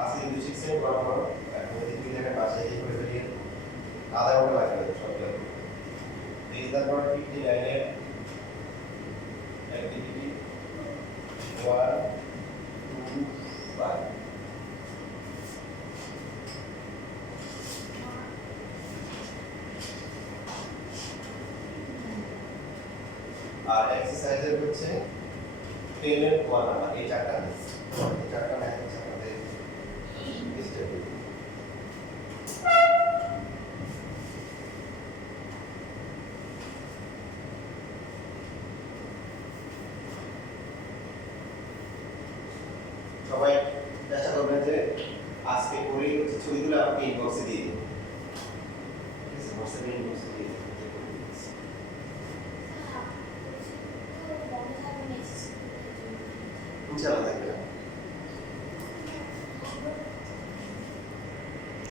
আজকে কিন্তু শিখছেন বরাবর এখন যদি তুমি দেখেন বাসায় এই করে ফেলিয়ে আধা ঘন্টা লাগবে সবগুলো এই তারপর 59 এর অ্যাক্টিভিটি 1 2 5 আর এক্সারসাইজের হচ্ছে 10 এর 1 নাম্বার এই চারটা ম্যাথ হচ্ছে আমাদের স্টেপ সবাই চেষ্টা করবেন যে আজকে করেই হচ্ছে ছবিগুলো আপনি ইনবক্সে দিয়ে দিন ঠিক আছে হোয়াটসঅ্যাপে ইনবক্সে দিয়ে দিন